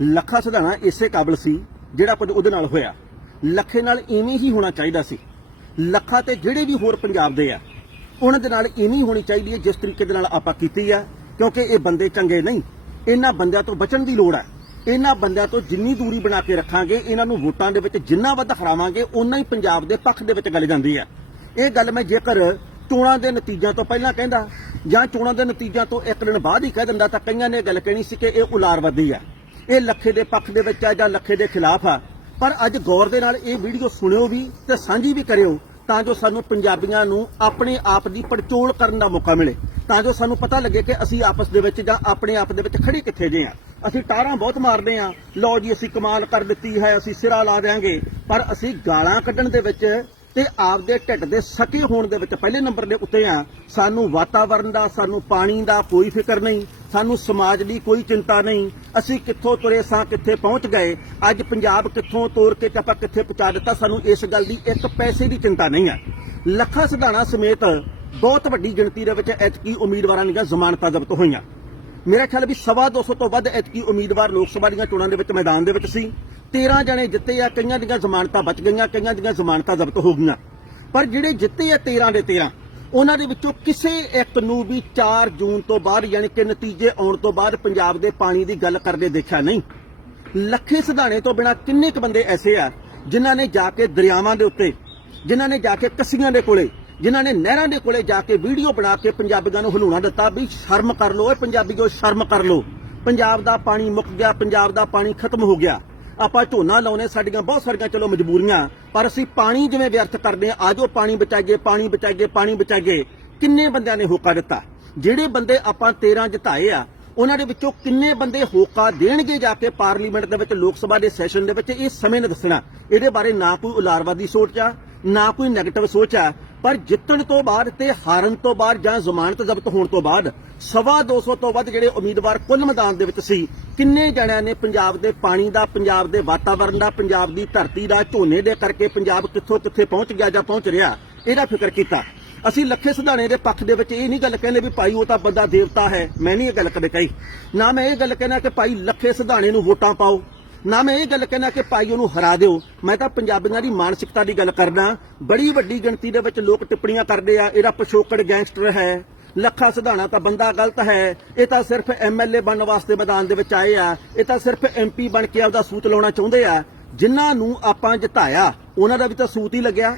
ਲੱਖਾ ਸਧਾਣਾ ਇਸੇ ਕਾਬਲ ਸੀ ਜਿਹੜਾ ਕੁਝ ਉਹਦੇ ਨਾਲ ਹੋਇਆ। ਲੱਖੇ ਨਾਲ ਇਵੇਂ ਹੀ ਹੋਣਾ ਚਾਹੀਦਾ ਸੀ। ਲੱਖਾ ਤੇ ਜਿਹੜੇ ਵੀ ਹੋਰ ਪੰਜਾਬ ਦੇ ਆ, ਉਹਨਾਂ ਦੇ ਨਾਲ ਇਵੇਂ ਹੀ ਹੋਣੀ ਚਾਹੀਦੀ ਹੈ ਜਿਸ ਤਰੀਕੇ ਦੇ ਨਾਲ ਆਪਾਂ ਕੀਤੀ ਆ, ਕਿਉਂਕਿ ਇਹ ਬੰਦੇ ਚੰਗੇ ਨਹੀਂ। ਇਹਨਾਂ ਬੰਦਿਆਂ ਤੋਂ ਬਚਣ ਦੀ ਲੋੜ ਹੈ ਇਹਨਾਂ ਬੰਦਿਆਂ ਤੋਂ ਜਿੰਨੀ ਦੂਰੀ ਬਣਾ ਕੇ ਰੱਖਾਂਗੇ, ਇਹਨਾਂ ਨੂੰ ਵੋਟਾਂ ਦੇ ਵਿੱਚ ਜਿੰਨਾ ਵੱਧ ਹਰਾਵਾਂਗੇ ਉਨਾ ਹੀ ਪੰਜਾਬ ਦੇ ਪੱਖ ਦੇ ਵਿੱਚ ਗੱਲ ਜਾਂਦੀ ਹੈ ਇਹ ਗੱਲ ਮੈਂ ਜੇਕਰ ਚੋਣਾਂ ਦੇ ਨਤੀਜਿਆਂ ਤੋਂ ਪਹਿਲਾਂ ਕਹਿੰਦਾ ਜਾਂ ਚੋਣਾਂ ਦੇ ਨਤੀਜਿਆਂ ਤੋਂ ਇੱਕ ਦਿਨ ਬਾਅਦ ਹੀ ਕਹਿ ਦਿੰਦਾ ਤਾਂ ਕਈਆਂ ਨੇ ਇਹ ਗੱਲ ਕਹਿਣੀ ਸੀ ਕਿ ਇਹ ਉਲਾਰਵਾਦੀ ਹੈ ਇਹ ਲੱਖੇ ਦੇ ਪੱਖ ਦੇ ਵਿੱਚ ਆ ਜਾਂ ਲੱਖੇ ਦੇ ਖਿਲਾਫ ਆ। ਪਰ ਅੱਜ ਗੌਰ ਦੇ ਨਾਲ ਇਹ ਵੀਡੀਓ ਸੁਣਿਓ ਵੀ ਤੇ ਸਾਂਝੀ ਵੀ ਕਰਿਓ ਤਾਂ ਜੋ ਸਾਨੂੰ ਪੰਜਾਬੀਆਂ ਨੂੰ ਆਪਣੇ ਆਪ ਦੀ ਪੜਚੋਲ ਕਰਨ ਦਾ ਮੌਕਾ ਮਿਲੇ। ਤਾਂ ਜੋ ਸਾਨੂੰ ਪਤਾ ਲੱਗੇ ਕਿ ਅਸੀਂ ਆਪਸ ਦੇ ਵਿੱਚ ਜਾਂ ਆਪਣੇ ਆਪ ਦੇ ਵਿੱਚ ਖੜੀ ਕਿੱਥੇ ਜੇ ਆ। ਅਸੀਂ ਟਾਰਾਂ ਬਹੁਤ ਮਾਰਦੇ ਆ। ਲਓ ਜੀ, ਅਸੀਂ ਕਮਾਲ ਕਰ ਦਿੱਤੀ ਹੈ, ਅਸੀਂ ਸਿਰਾ ਲਾ ਦੇਾਂਗੇ ਪਰ ਅਸੀਂ ਗਾਲਾਂ ਕੱਢਣ ਦੇ ਵਿੱਚ ਤੇ ਆਪਦੇ ਢਿੱਡ ਦੇ ਸਕੇ ਹੋਣ ਦੇ ਵਿੱਚ ਪਹਿਲੇ ਨੰਬਰ ਦੇ ਉੱਤੇ ਆ, ਸਾਨੂੰ ਵਾਤਾਵਰਣ ਦਾ, ਸਾਨੂੰ ਪਾਣੀ ਦਾ ਕੋਈ ਫਿਕਰ ਨਹੀਂ, ਸਾਨੂੰ ਸਮਾਜ ਦੀ ਕੋਈ ਚਿੰਤਾ ਨਹੀਂ। ਅਸੀਂ ਕਿੱਥੋਂ ਤੁਰੇ ਸਾਂ, ਕਿੱਥੇ ਪਹੁੰਚ ਗਏ, ਅੱਜ ਪੰਜਾਬ ਕਿੱਥੋਂ ਤੋਰ ਕੇ ਆਪਾਂ ਕਿੱਥੇ ਪਹੁੰਚਾ ਦਿੱਤਾ, ਸਾਨੂੰ ਇਸ ਗੱਲ ਦੀ ਇੱਕ ਪੈਸੇ ਦੀ ਚਿੰਤਾ ਨਹੀਂ ਹੈ ਲੱਖਾਂ ਸਿਧਾਣਾ ਸਮੇਤ ਬਹੁਤ ਵੱਡੀ ਗਿਣਤੀ ਦੇ ਵਿੱਚ ਐਤਕੀ ਉਮੀਦਵਾਰਾਂ ਦੀਆਂ ਜ਼ਮਾਨਤਾਂ ਜ਼ਬਤ ਹੋਈਆਂ। ਮੇਰਾ ਖਿਆਲ ਵੀ ਸਵਾ 200 ਤੋਂ ਵੱਧ ਐਤਕੀ ਉਮੀਦਵਾਰ ਲੋਕ ਸਭਾ ਦੀਆਂ ਚੋਣਾਂ ਦੇ ਵਿੱਚ ਮੈਦਾਨ ਦੇ ਵਿੱਚ ਸੀ। 13 ਜਣੇ ਜਿੱਤੇ ਆ, ਕਈਆਂ ਦੀਆਂ ਜ਼ਮਾਨਤਾਂ ਬਚ ਗਈਆਂ, ਕਈਆਂ ਦੀਆਂ ਜ਼ਮਾਨਤਾਂ ਜ਼ਬਤ ਹੋ ਗਈਆਂ। ਪਰ ਜਿਹੜੇ ਜਿੱਤੇ ਆ 13 ਦੇ 13 ਉਹਨਾਂ ਦੇ ਵਿੱਚੋਂ ਕਿਸੇ ਇੱਕ ਨੂੰ ਵੀ 4 ਜੂਨ ਤੋਂ ਬਾਅਦ ਯਾਨੀ ਕਿ ਨਤੀਜੇ ਆਉਣ ਤੋਂ ਬਾਅਦ ਪੰਜਾਬ ਦੇ ਪਾਣੀ ਦੀ ਗੱਲ ਕਰਦੇ ਦੇਖਿਆ ਨਹੀਂ। ਲੱਖੇ ਸਿਧਾਣੇ ਤੋਂ ਬਿਨਾ ਕਿੰਨੇ ਕੁ ਬੰਦੇ ਐਸੇ ਆ, ਜਿਨ੍ਹਾਂ ਨੇ ਜਾ ਕੇ ਦਰਿਆਵਾਂ ਦੇ ਉੱਤੇ, ਜਿਨ੍ਹਾਂ ਨੇ ਜਾ ਕੇ ਕੱਸੀਆਂ ਦੇ ਕੋਲੇ, ਜਿਨ੍ਹਾਂ ਨੇ ਨਹਿਰਾਂ ਦੇ ਕੋਲੇ ਜਾ ਕੇ ਵੀਡੀਓ ਬਣਾ ਕੇ ਪੰਜਾਬੀਆਂ ਨੂੰ ਹਲੂਣਾ ਦਿੱਤਾ ਵੀ ਸ਼ਰਮ ਕਰ ਲਓ ਏ ਪੰਜਾਬੀਓ ਸ਼ਰਮ ਕਰ ਲਓ। ਪੰਜਾਬ ਦਾ ਪਾਣੀ ਮੁੱਕ ਗਿਆ, ਪੰਜਾਬ ਦਾ ਪਾਣੀ ਖਤਮ ਹੋ ਗਿਆ। ਆਪਾਂ ਝੋਨਾ ਲਾਉਨੇ ਸਾਡੀਆਂ ਬਹੁਤ ਸਾਰੀਆਂ ਚਲੋ ਮਜਬੂਰੀਆਂ। ਪਰ ਅਸੀਂ ਪਾਣੀ ਜਿਵੇਂ ਵਿਅਰਥ ਕਰਦੇ ਆ ਆਜੋ ਪਾਣੀ ਬਚਾਈਏ ਪਾਣੀ ਬਚਾਈਏ ਪਾਣੀ ਬਚਾਈਏ। ਕਿੰਨੇ ਬੰਦਿਆਂ ਨੇ ਹੋਕਾ ਦਿੱਤਾ? ਜਿਹੜੇ ਬੰਦੇ ਆਪਾਂ 13 ਜਿਤਾਏ ਆ, ਉਹਨਾਂ ਦੇ ਵਿੱਚੋਂ ਕਿੰਨੇ ਬੰਦੇ ਹੋਕਾ ਦੇਣਗੇ ਜਾ ਕੇ ਪਾਰਲੀਮੈਂਟ ਦੇ ਵਿੱਚ, ਲੋਕ ਸਭਾ ਦੇ ਸੈਸ਼ਨ ਦੇ ਵਿੱਚ? ਇਹ ਸਮੇਂ ਨੇ ਦੱਸਣਾ। ਇਹਦੇ ਬਾਰੇ ਨਾ ਕੋਈ ਉਲਾਰਵਾਦੀ ਸੋਚ ਆ, ਨਾ ਕੋਈ ਨੈਗੇਟਿਵ ਸੋਚ ਆ। ਪਰ ਜਿੱਤਣ ਤੋਂ ਬਾਅਦ ਤੇ ਹਾਰਨ ਤੋਂ ਬਾਅਦ ਜਾਂ ਜ਼ਮਾਨਤ ਜ਼ਬਤ ਹੋਣ ਤੋਂ ਬਾਅਦ, ਸਵਾ 200 ਤੋਂ ਵੱਧ ਜਿਹੜੇ ਉਮੀਦਵਾਰ ਕੁੱਲ ਮੈਦਾਨ ਦੇ ਵਿੱਚ ਸੀ ਕਿੰਨੇ ਜਣਿਆਂ ਨੇ ਪੰਜਾਬ ਦੇ ਪਾਣੀ ਦਾ, ਪੰਜਾਬ ਦੇ ਵਾਤਾਵਰਣ ਦਾ, ਪੰਜਾਬ ਦੀ ਧਰਤੀ ਦਾ, ਝੋਨੇ ਦੇ ਕਰਕੇ ਪੰਜਾਬ ਕਿੱਥੋਂ ਕਿੱਥੇ ਪਹੁੰਚ ਗਿਆ ਜਾਂ ਪਹੁੰਚ ਰਿਹਾ, ਇਹਦਾ ਫਿਕਰ ਕੀਤਾ। ਅਸੀਂ ਲੱਖੇ ਸਿਧਾਣੇ ਦੇ ਪੱਖ ਦੇ ਵਿੱਚ ਇਹ ਨਹੀਂ ਗੱਲ ਕਹਿੰਦੇ ਵੀ ਭਾਈ ਉਹ ਤਾਂ ਬੰਦਾ ਦੇਵਤਾ ਹੈ, ਮੈਂ ਨਹੀਂ ਇਹ ਗੱਲ ਕਦੇ ਕਹੀ। ਨਾ ਮੈਂ ਇਹ ਗੱਲ ਕਹਿਣਾ ਕਿ ਭਾਈ ਲੱਖੇ ਸਿਧਾਣੇ ਨੂੰ ਵੋਟਾਂ ਪਾਓ, ਨਾ ਮੈਂ ਇਹ ਗੱਲ ਕਹਿਣਾ ਕਿ ਭਾਈ ਉਹਨੂੰ ਹਰਾ ਦਿਓ। ਮੈਂ ਤਾਂ ਪੰਜਾਬੀਆਂ ਦੀ ਮਾਨਸਿਕਤਾ ਦੀ ਗੱਲ ਕਰਦਾ, ਬੜੀ ਵੱਡੀ ਗਿਣਤੀ ਦੇ ਵਿੱਚ ਲੋਕ ਟਿੱਪਣੀਆਂ ਕਰਦੇ ਆ, ਇਹਦਾ ਪਿਛੋਕੜ ਗੈਂਗਸਟਰ ਹੈ। ਲੱਖਾ ਸਿਧਾਣਾ ਤਾਂ ਬੰਦਾ ਗਲਤ ਹੈ। ਇਹ ਤਾਂ ਸਿਰਫ ਐਮਐਲਏ ਬਣਨ ਵਾਸਤੇ ਮੈਦਾਨ ਦੇ ਵਿੱਚ ਆਏ ਆ। ਇਹ ਤਾਂ ਸਿਰਫ ਐਮਪੀ ਬਣ ਕੇ ਆਪਦਾ ਸੂਤ ਲਾਉਣਾ ਚਾਹੁੰਦੇ ਆ। ਜਿਨ੍ਹਾਂ ਨੂੰ ਆਪਾਂ ਜਿਤਾਇਆ, ਉਹਨਾਂ ਦਾ ਵੀ ਤਾਂ ਸੂਤ ਹੀ ਲੱਗਿਆ।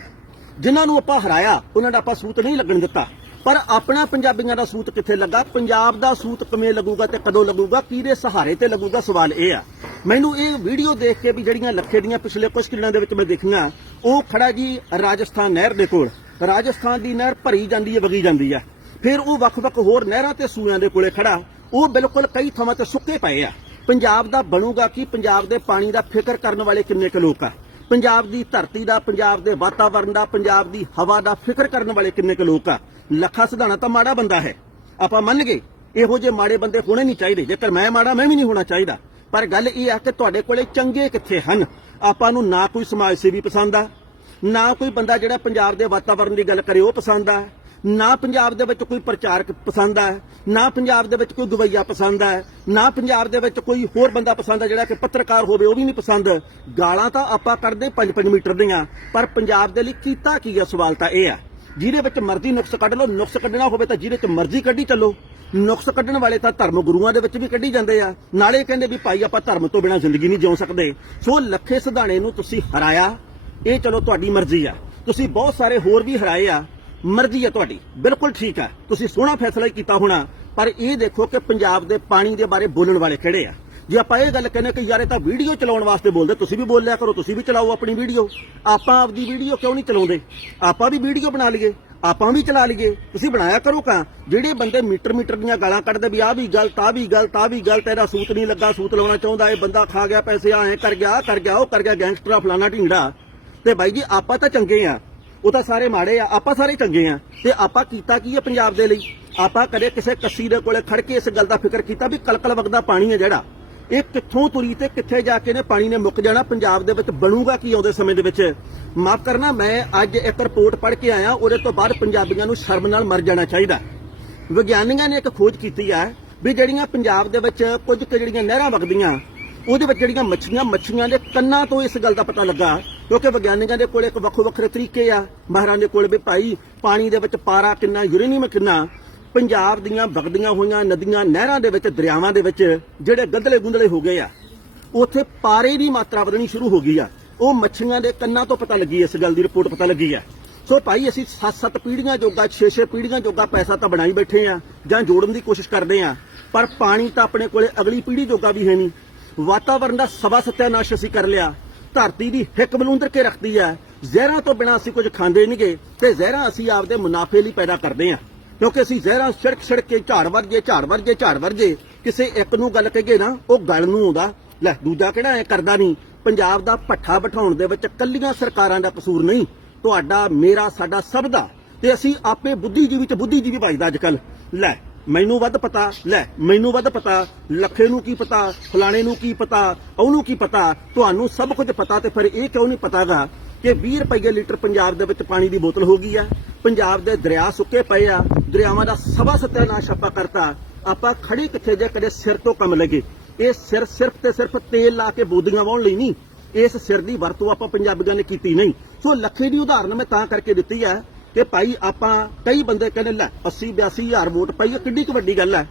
ਜਿਨ੍ਹਾਂ ਨੂੰ ਆਪਾਂ ਹਰਾਇਆ, ਉਹਨਾਂ ਦਾ ਆਪਾਂ ਸੂਤ ਨਹੀਂ ਲੱਗਣ ਦਿੱਤਾ। ਪਰ ਆਪਣਾ ਪੰਜਾਬੀਆਂ ਦਾ ਸੂਤ ਕਿੱਥੇ ਲੱਗਾ? ਪੰਜਾਬ ਦਾ ਸੂਤ ਕਿਵੇਂ ਲੱਗੂਗਾ ਤੇ ਕਦੋਂ ਲੱਗੂਗਾ? ਕਿਹਦੇ ਸਹਾਰੇ ਤੇ ਲੱਗੂਗਾ? ਸਵਾਲ ਇਹ ਆ। ਮੈਨੂੰ ਇਹ ਵੀਡੀਓ ਦੇਖ ਕੇ ਵੀ ਜਿਹੜੀਆਂ ਲੱਖੇ ਦੀਆਂ ਪਿਛਲੇ ਕੁਝ ਦਿਨਾਂ ਦੇ ਵਿੱਚ ਮੈਂ ਦੇਖੀਆਂ, ਉਹ ਖੜਾ ਜੀ ਰਾਜਸਥਾਨ ਨਹਿਰ ਦੇ ਕੋਲ। ਰਾਜਸਥਾਨ ਦੀ ਨਹਿਰ ਭਰੀ ਜਾਂਦੀ ਹੈ, ਵਗੀ ਜਾਂਦੀ ਹੈ। ਫਿਰ ਉਹ ਵੱਖ-ਵੱਖ ਹੋਰ ਨਹਿਰਾਂ ਤੇ ਸੂਆਂ ਦੇ ਕੋਲੇ ਖੜਾ। ਉਹ ਬਿਲਕੁਲ ਕਈ ਥਾਵਾਂ ਤੇ ਸੁੱਕੇ ਪਏ ਆ। ਪੰਜਾਬ ਦਾ ਬਣੂਗਾ ਕਿ? ਪੰਜਾਬ ਦੇ ਪਾਣੀ ਦਾ ਫਿਕਰ ਕਰਨ ਵਾਲੇ ਕਿੰਨੇ ਕੁ ਲੋਕ ਆ? ਪੰਜਾਬ ਦੀ ਧਰਤੀ ਦਾ, ਪੰਜਾਬ ਦੇ ਵਾਤਾਵਰਣ ਦਾ, ਪੰਜਾਬ ਦੀ ਹਵਾ ਦਾ ਫਿਕਰ ਕਰਨ ਵਾਲੇ ਕਿੰਨੇ ਕੁ ਲੋਕ ਆ? ਲੱਖਾ ਸਿਧਾਣਾ ਤਾਂ ਮਾੜਾ ਬੰਦਾ ਹੈ। ਆਪਾਂ ਮੰਨ ਗਏ ਇਹੋ ਜਿਹੇ ਮਾੜੇ ਬੰਦੇ ਹੋਣੇ ਨਹੀਂ ਚਾਹੀਦੇ। ਜੇਕਰ ਮੈਂ ਮਾੜਾ, ਮੈਂ ਵੀ ਨਹੀਂ ਹੋਣਾ ਚਾਹੀਦਾ। ਪਰ ਗੱਲ ਇਹ ਆ ਕਿ ਤੁਹਾਡੇ ਕੋਲੇ ਚੰਗੇ ਕਿੱਥੇ ਹਨ? ਆਪਾਂ ਨੂੰ ਨਾ ਕੋਈ ਸਮਾਜ ਸੇਵੀ ਪਸੰਦ ਆ। ਨਾ ਕੋਈ ਬੰਦਾ ਜਿਹੜਾ ਪੰਜਾਬ ਦੇ ਵਾਤਾਵਰਣ ਦੀ ਗੱਲ ਕਰੇ, ਉਹ ਪਸੰਦ ਆ। ਨਾ ਪੰਜਾਬ ਦੇ ਵਿੱਚ ਕੋਈ ਪ੍ਰਚਾਰਕ ਪਸੰਦ ਆ, ਨਾ ਪੰਜਾਬ ਦੇ ਵਿੱਚ ਕੋਈ ਗਵਈਆ ਪਸੰਦ ਆ, ਨਾ ਪੰਜਾਬ ਦੇ ਵਿੱਚ ਕੋਈ ਹੋਰ ਬੰਦਾ ਪਸੰਦ ਆ ਜਿਹੜਾ ਕਿ ਪੱਤਰਕਾਰ ਹੋਵੇ, ਉਹ ਵੀ ਨਹੀਂ ਪਸੰਦ। ਗਾਲਾਂ ਤਾਂ ਆਪਾਂ ਕੱਢਦੇ 5-5 ਮੀਟਰ ਦੀਆਂ, ਪਰ ਪੰਜਾਬ ਦੇ ਲਈ ਕੀਤਾ ਕੀ ਆ? ਸਵਾਲ ਤਾਂ ਇਹ ਆ। ਜਿਹਦੇ ਵਿੱਚ ਮਰਜ਼ੀ ਨੁਕਸ ਕੱਢ ਲਓ, ਨੁਕਸ ਕੱਢਣਾ ਹੋਵੇ ਤਾਂ ਜਿਹਦੇ ਚ ਮਰਜ਼ੀ ਕੱਢੀ ਚੱਲੋ। ਨੁਕਸ ਕੱਢਣ ਵਾਲੇ ਤਾਂ ਧਰਮ ਗੁਰੂਆਂ ਦੇ ਵਿੱਚ ਵੀ ਕੱਢੀ ਜਾਂਦੇ ਆ। ਨਾਲੇ ਕਹਿੰਦੇ ਵੀ ਭਾਈ ਆਪਾਂ ਧਰਮ ਤੋਂ ਬਿਨਾਂ ਜ਼ਿੰਦਗੀ ਨਹੀਂ ਜਿਉ ਸਕਦੇ। ਸੋ ਲੱਖੇ ਸਿਧਾਣੇ ਨੂੰ ਤੁਸੀਂ ਹਰਾਇਆ, ਇਹ ਚਲੋ ਤੁਹਾਡੀ ਮਰਜ਼ੀ ਆ। ਤੁਸੀਂ ਬਹੁਤ ਸਾਰੇ ਹੋਰ ਵੀ ਹਰਾਏ ਆ। ਮਰਜ਼ੀ ਹੈ ਤੁਹਾਡੀ। ਬਿਲਕੁਲ ਠੀਕ ਆ। ਤੁਸੀਂ ਸੋਹਣਾ ਫੈਸਲਾ ਹੀ ਕੀਤਾ ਹੋਣਾ। ਪਰ ਇਹ ਦੇਖੋ ਕਿ ਪੰਜਾਬ ਦੇ ਪਾਣੀ ਦੇ ਬਾਰੇ ਬੋਲਣ ਵਾਲੇ ਕਿਹੜੇ ਆ? ਜੇ ਆਪਾਂ ਇਹ ਗੱਲ ਕਹਿੰਦੇ ਕਿ ਯਾਰ ਇਹ ਤਾਂ ਵੀਡੀਓ ਚਲਾਉਣ ਵਾਸਤੇ ਬੋਲਦੇ, ਤੁਸੀਂ ਵੀ ਬੋਲ ਲਿਆ ਕਰੋ, ਤੁਸੀਂ ਵੀ ਚਲਾਓ ਆਪਣੀ ਵੀਡੀਓ। ਆਪਾਂ ਆਪਦੀ ਵੀਡੀਓ ਕਿਉਂ ਨਹੀਂ ਚਲਾਉਂਦੇ? ਆਪਾਂ ਵੀ ਵੀਡੀਓ ਬਣਾ ਲਈਏ, ਆਪਾਂ ਵੀ ਚਲਾ ਲਈਏ। ਤੁਸੀਂ ਬਣਾਇਆ ਕਰੋ ਕਾ। ਜਿਹੜੇ ਬੰਦੇ ਮੀਟਰ ਮੀਟਰ ਦੀਆਂ ਗਾਲਾਂ ਕੱਢਦੇ ਵੀ ਆ ਵੀ ਗਲਤ ਆ ਵੀ ਗਲਤ ਆ ਵੀ ਗਲਤ ਇਹਦਾ ਸੂਤ ਨਹੀਂ ਲੱਗਾ, ਸੂਤ ਲਵਾਉਣਾ ਚਾਹੁੰਦਾ, ਇਹ ਬੰਦਾ ਖਾ ਗਿਆ, ਪੈਸੇ ਆ ਐ ਕਰ ਗਿਆ, ਆਹ ਕਰ ਗਿਆ, ਉਹ ਕਰ ਗਿਆ, ਗੈਂਗਸਟਰ ਆ, ਫਲਾਣਾ ਢੀਂਗੜਾ ਤੇ ਬਾਈ ਜੀ, ਆਪਾਂ ਤਾਂ ਚੰਗੇ ਆ। ਉਹ ਤਾਂ ਸਾਰੇ ਮਾੜੇ ਆ, ਆਪਾਂ ਸਾਰੇ ਚੰਗੇ ਆ। ਤੇ ਆਪਾਂ ਕੀਤਾ ਕੀ ਹੈ ਪੰਜਾਬ ਦੇ ਲਈ? ਆਪਾਂ ਕਦੇ ਕਿਸੇ ਕੱਸੀ ਦੇ ਕੋਲੇ ਖੜ ਕੇ ਇਸ ਗੱਲ ਦਾ ਫਿਕਰ ਕੀਤਾ ਵੀ ਕਲਕਲ ਵਗਦਾ ਪਾਣੀ ਹੈ ਜਿਹੜਾ? ਇਹ ਕਿੱਥੋਂ ਤੁਰੀ ਤੇ ਕਿੱਥੇ ਜਾ ਕੇ ਨੇ ਪਾਣੀ ਨੇ ਮੁੱਕ ਜਾਣਾ? ਪੰਜਾਬ ਦੇ ਵਿੱਚ ਬਣੂਗਾ ਕੀ ਆਉਂਦੇ ਸਮੇਂ ਦੇ ਵਿੱਚ? ਮਾਫ ਕਰਨਾ, ਮੈਂ ਅੱਜ ਇੱਕ ਰਿਪੋਰਟ ਪੜ੍ਹ ਕੇ ਆਇਆ, ਉਹਦੇ ਤੋਂ ਬਾਅਦ ਪੰਜਾਬੀਆਂ ਨੂੰ ਸ਼ਰਮ ਨਾਲ ਮਰ ਜਾਣਾ ਚਾਹੀਦਾ। ਵਿਗਿਆਨੀਆਂ ਨੇ ਇੱਕ ਖੋਜ ਕੀਤੀ ਹੈ ਵੀ ਜਿਹੜੀਆਂ ਪੰਜਾਬ ਦੇ ਵਿੱਚ ਕੁਝ ਕੁ ਜਿਹੜੀਆਂ ਨਹਿਰਾਂ ਵਗਦੀਆਂ ਉਹਦੇ ਵਿੱਚ ਜਿਹੜੀਆਂ ਮੱਛੀਆਂ ਮੱਛੀਆਂ ਦੇ ਕੰਨਾਂ ਤੋਂ ਇਸ ਗੱਲ ਦਾ ਪਤਾ ਲੱਗਾ ਕਿਉਂਕਿ ਵਿਗਿਆਨੀਆਂ ਦੇ ਕੋਲ ਇੱਕ ਵੱਖੋ ਵੱਖਰੇ ਤਰੀਕੇ ਆ। ਮਹਾਰਾਂ ਦੇ ਕੋਲ ਵੀ ਭਾਈ ਪਾਣੀ ਦੇ ਵਿੱਚ ਪਾਰਾ ਕਿੰਨਾ, ਯੂਰੇਨੀਅਮ ਕਿੰਨਾ, ਪੰਜਾਬ ਦੀਆਂ ਵਗਦੀਆਂ ਹੋਈਆਂ ਨਦੀਆਂ, ਨਹਿਰਾਂ ਦੇ ਵਿੱਚ, ਦਰਿਆਵਾਂ ਦੇ ਵਿੱਚ ਜਿਹੜੇ ਗੰਦਲੇ ਗੁੰਦਲੇ ਹੋ ਗਏ ਆ, ਉੱਥੇ ਪਾਰੇ ਦੀ ਮਾਤਰਾ ਵਧਣੀ ਸ਼ੁਰੂ ਹੋ ਗਈ ਆ। ਉਹ ਮੱਛੀਆਂ ਦੇ ਕੰਨਾਂ ਤੋਂ ਪਤਾ ਲੱਗੀ, ਇਸ ਗੱਲ ਦੀ ਰਿਪੋਰਟ ਪਤਾ ਲੱਗੀ ਆ। ਸੋ ਭਾਈ ਅਸੀਂ 7-7 ਪੀੜ੍ਹੀਆਂ ਜੋਗਾ 6-6 ਪੀੜ੍ਹੀਆਂ ਜੋਗਾ ਪੈਸਾ ਤਾਂ ਬਣਾਈ ਬੈਠੇ ਆ ਜਾਂ ਜੋੜਨ ਦੀ ਕੋਸ਼ਿਸ਼ ਕਰਦੇ ਆ, ਪਰ ਪਾਣੀ ਤਾਂ ਆਪਣੇ ਕੋਲੇ ਅਗਲੀ ਪੀੜ੍ਹੀ ਜੋਗਾ ਵੀ ਹੈ ਨਹੀਂ। ਵਾਤਾਵਰਣ ਦਾ ਸਵਾ ਸਤਿਆਨਾਸ਼ ਅਸੀਂ ਕਰ ਲਿਆ। ਧਰਤੀ ਦੀ ਹਿੱਕ ਬਲੂੰਦਰ ਕੇ ਰੱਖਦੀ ਹੈ। ਜ਼ਹਿਰਾਂ ਤੋਂ ਬਿਨਾਂ ਅਸੀਂ ਕੁਝ ਖਾਂਦੇ ਨਹੀਂਗੇ ਤੇ ਜ਼ਹਿਰਾਂ ਅਸੀਂ ਆਪਦੇ ਮੁਨਾਫੇ ਲਈ ਪੈਦਾ ਕਰਦੇ ਹਾਂ। ਕਿਉਂਕਿ ਅਸੀਂ ਜ਼ਹਿਰਾਂ ਛਿੜਕ ਛਿੜਕ ਕੇ ਝਾੜ ਵਰਗੇ ਝਾੜ ਵਰਗੇ ਝਾੜ ਵਰਗੇ ਕਿਸੇ ਇੱਕ ਨੂੰ ਗੱਲ ਕਹੀਏ ਨਾ, ਉਹ ਗੱਲ ਨੂੰ ਆਉਂਦਾ। ਲੈ, ਦੂਜਾ ਕਿਹੜਾ ਐ ਕਰਦਾ ਨਹੀਂ? ਪੰਜਾਬ ਦਾ ਪੱਠਾ ਬਿਠਾਉਣ ਦੇ ਵਿੱਚ ਕੱਲੀਆਂ ਸਰਕਾਰਾਂ ਦਾ ਕਸੂਰ ਨਹੀਂ। ਤੁਹਾਡਾ, ਮੇਰਾ, ਸਾਡਾ ਸਭ ਦਾ। ਤੇ ਅਸੀਂ ਆਪੇ ਬੁੱਧੀਜੀਵੀ ਚ ਬੁੱਧੀਜੀਵੀ ਵੱਜਦਾ ਅੱਜ ਕੱਲ ਲੈ ਮੈਨੂੰ ਵੱਧ ਪਤਾ, ਲੈ, ਮੈਨੂੰ ਵੱਧ ਪਤਾ, ਲੱਖੇ ਨੂੰ ਕੀ ਪਤਾ, ਫਲਾਣੇ ਨੂੰ ਕੀ ਪਤਾ, ਉਹਨੂੰ ਕੀ ਪਤਾ, ਤੁਹਾਨੂੰ ਸਭ ਕੁਝ ਪਤਾ ਤੇ ਫਿਰ ਇਹ ਕਿਉਂ ਨਹੀਂ ਪਤਾਗਾ ਕਿ 20 ਰੁਪਏ ਲੀਟਰ ਪੰਜਾਬ ਦੇ ਵਿੱਚ ਪਾਣੀ ਦੀ ਬੋਤਲ ਹੋ ਗਈ ਆ? ਪੰਜਾਬ ਦੇ ਦਰਿਆ ਸੁੱਕੇ ਪਏ ਆ, ਦਰਿਆਵਾਂ ਦਾ ਸਵਾ ਸਤਿਆਨਾਸ਼ ਆਪਾਂ ਕਰਤਾ, ਆਪਾਂ ਖੜੇ ਕਿੱਥੇ ਜੇ ਕਦੇ ਸਿਰ ਤੋਂ ਕੰਮ ਲੱਗੇ? ਇਹ ਸਿਰ ਸਿਰਫ ਤੇ ਸਿਰਫ ਤੇਲ ਲਾ ਕੇ ਬੋਦੀਆਂ ਵਾਉਣ ਲਈ ਨਹੀਂ, ਇਸ ਸਿਰ ਦੀ ਵਰਤੋਂ ਆਪਾਂ ਪੰਜਾਬੀਆਂ ਨੇ ਕੀਤੀ ਨਹੀਂ। ਸੋ ਲੱਖੇ ਦੀ ਉਦਾਹਰਨ ਮੈਂ ਤਾਂ ਕਰਕੇ ਦਿੱਤੀ ਹੈ ਕਿ ਭਾਈ ਆਪਾਂ ਕਈ ਬੰਦੇ ਕਹਿੰਦੇ, ਲੈ 80 82 ਹਜ਼ਾਰ ਵੋਟ ਪਾਈ ਹੈ ਕਿੱਡੀ ਕੁ ਵੱਡੀ ਗੱਲ ਹੈ।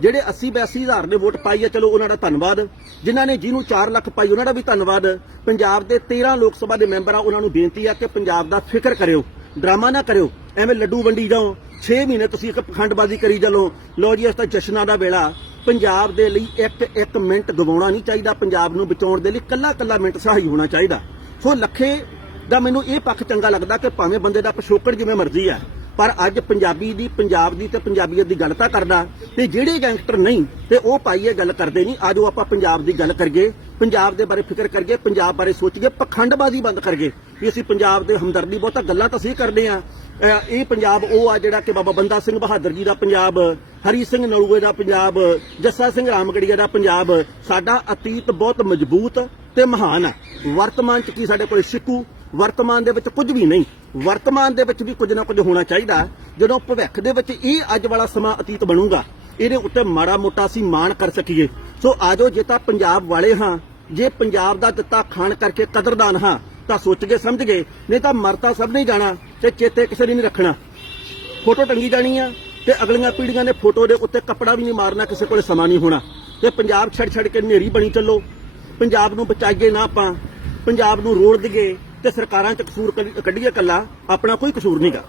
ਜਿਹੜੇ 80 82 ਹਜ਼ਾਰ ਨੇ ਵੋਟ ਪਾਈ ਹੈ ਚਲੋ ਉਹਨਾਂ ਦਾ ਧੰਨਵਾਦ। ਜਿਨ੍ਹਾਂ ਨੇ ਜਿਹਨੂੰ 4 ਲੱਖ ਪਾਈ, ਉਹਨਾਂ ਦਾ ਵੀ ਧੰਨਵਾਦ। ਪੰਜਾਬ ਦੇ 13 ਲੋਕ ਸਭਾ ਦੇ ਮੈਂਬਰ ਆ ਉਹਨਾਂ ਨੂੰ ਬੇਨਤੀ ਆ ਕਿ ਪੰਜਾਬ ਦਾ ਫਿਕਰ ਕਰਿਓ, ਡਰਾਮਾ ਨਾ ਕਰਿਓ, ਐਵੇਂ ਲੱਡੂ ਵੰਡੀ ਜਾਓ। 6 ਮਹੀਨੇ ਤੁਸੀਂ ਇੱਕ ਪਖੰਡਬਾਜ਼ੀ ਕਰੀ ਚੱਲੋ। ਲੋ ਜੀ, ਇਸ ਤਾਂ ਜਸ਼ਨਾਂ ਦਾ ਵੇਲਾ। ਪੰਜਾਬ ਦੇ ਲਈ ਇੱਕ ਇੱਕ ਮਿੰਟ ਗਵਾਉਣਾ ਨਹੀਂ ਚਾਹੀਦਾ, ਪੰਜਾਬ ਨੂੰ ਬਚਾਉਣ ਦੇ ਲਈ ਕੱਲਾ ਕੱਲਾ ਮਿੰਟ ਸਹਾਈ ਹੋਣਾ ਚਾਹੀਦਾ। ਸੋ ਲੱਖੇ ਦਾ ਮੈਨੂੰ ਇਹ ਪੱਖ ਚੰਗਾ ਲੱਗਦਾ ਕਿ ਭਾਵੇਂ ਬੰਦੇ ਦਾ ਪਿਛੋਕੜ ਜਿਵੇਂ ਮਰਜ਼ੀ ਆ, ਪਰ ਅੱਜ ਪੰਜਾਬੀ ਦੀ, ਪੰਜਾਬ ਦੀ ਤੇ ਪੰਜਾਬੀਅਤ ਦੀ ਗੱਲ ਤਾਂ ਕਰਦਾ ਤੇ ਜਿਹੜੇ ਗੈਂਗਸਟਰ ਨਹੀਂ ਤੇ ਉਹ ਪਾਈਏ ਗੱਲ ਕਰਦੇ ਨਹੀਂ। ਅੱਜ ਉਹ ਆਪਾਂ ਪੰਜਾਬ ਦੀ ਗੱਲ ਕਰੀਏ, ਪੰਜਾਬ ਦੇ ਬਾਰੇ ਫਿਕਰ ਕਰੀਏ, ਪੰਜਾਬ ਬਾਰੇ ਸੋਚੀਏ, ਪਖੰਡਬਾਜ਼ੀ ਬੰਦ ਕਰੀਏ। ਵੀ ਅਸੀਂ ਪੰਜਾਬ ਦੇ ਹਮਦਰਦੀ ਬਹੁਤਾ ਗੱਲਾਂ ਤਾਂ ਸਹੀ ਕਰਦੇ ਆ ਇਹ ਪੰਜਾਬ ਉਹ ਆ ਜਿਹੜਾ ਕਿ ਬਾਬਾ ਬੰਦਾ ਸਿੰਘ ਬਹਾਦਰ ਜੀ ਦਾ ਪੰਜਾਬ, ਹਰੀ ਸਿੰਘ ਨਲੂਏ ਦਾ ਪੰਜਾਬ, ਜੱਸਾ ਸਿੰਘ ਰਾਮਗੜੀਆ ਦਾ ਪੰਜਾਬ, ਸਾਡਾ ਅਤੀਤ ਬਹੁਤ ਮਜ਼ਬੂਤ ਤੇ ਮਹਾਨ ਹੈ ਵਰਤਮਾਨ ਚ ਕੀ ਸਾਡੇ ਕੋਲ ਸਿੱਕੂ? ਵਰਤਮਾਨ ਦੇ ਵਿੱਚ ਕੁਝ ਵੀ ਨਹੀਂ। ਵਰਤਮਾਨ ਦੇ ਵਿੱਚ ਵੀ ਕੁਝ ਨਾ ਕੁਝ ਹੋਣਾ ਚਾਹੀਦਾ। ਜਦੋਂ ਭਵਿੱਖ ਦੇ ਵਿੱਚ ਇਹ ਅੱਜ ਵਾਲਾ ਸਮਾਂ ਅਤੀਤ ਬਣੂਗਾ, ਇਹਦੇ ਉੱਤੇ ਮਾੜਾ ਮੋਟਾ ਅਸੀਂ ਮਾਣ ਕਰ ਸਕੀਏ। ਸੋ ਆਜੋ ਜੇ ਤਾਂ ਪੰਜਾਬ ਵਾਲੇ ਹਾਂ, ਜੇ ਪੰਜਾਬ ਦਾ ਦਿੱਤਾ ਖਾਣ ਕਰਕੇ ਕਦਰਦਾਨ ਹਾਂ, ਤਾਂ ਸੋਚ ਕੇ ਸਮਝ ਗਏ, ਨਹੀਂ ਤਾਂ ਮਰਤਾ ਸਭ ਨੇ ਜਾਣਾ ਤੇ ਚੇਤੇ ਕਿਸੇ ਨੇ ਨਹੀਂ ਰੱਖਣਾ। ਫੋਟੋ ਟੰਗੀ ਜਾਣੀ ਆ ਤੇ ਅਗਲੀਆਂ ਪੀੜ੍ਹੀਆਂ ਨੇ ਫੋਟੋ ਦੇ ਉੱਤੇ ਕੱਪੜਾ ਵੀ ਨਹੀਂ ਮਾਰਨਾ, ਕਿਸੇ ਕੋਲ ਸਮਾਂ ਨਹੀਂ ਹੋਣਾ। ਤੇ ਪੰਜਾਬ ਛੱਡ ਛੱਡ ਕੇ ਨੇਰੀ ਬਣੀ ਚੱਲੋ। ਪੰਜਾਬ ਨੂੰ ਬਚਾਈਏ ਨਾ ਆਪਾਂ। ਪੰਜਾਬ ਨੂੰ ਰੋੜ ਦਈਏ। ਤੇ ਸਰਕਾਰਾਂ ਚ ਕਸੂਰ ਕੱਢੀਏ ਕੱਲਾ ਆਪਣਾ ਕੋਈ ਕਸੂਰ ਨਹੀਂਗਾ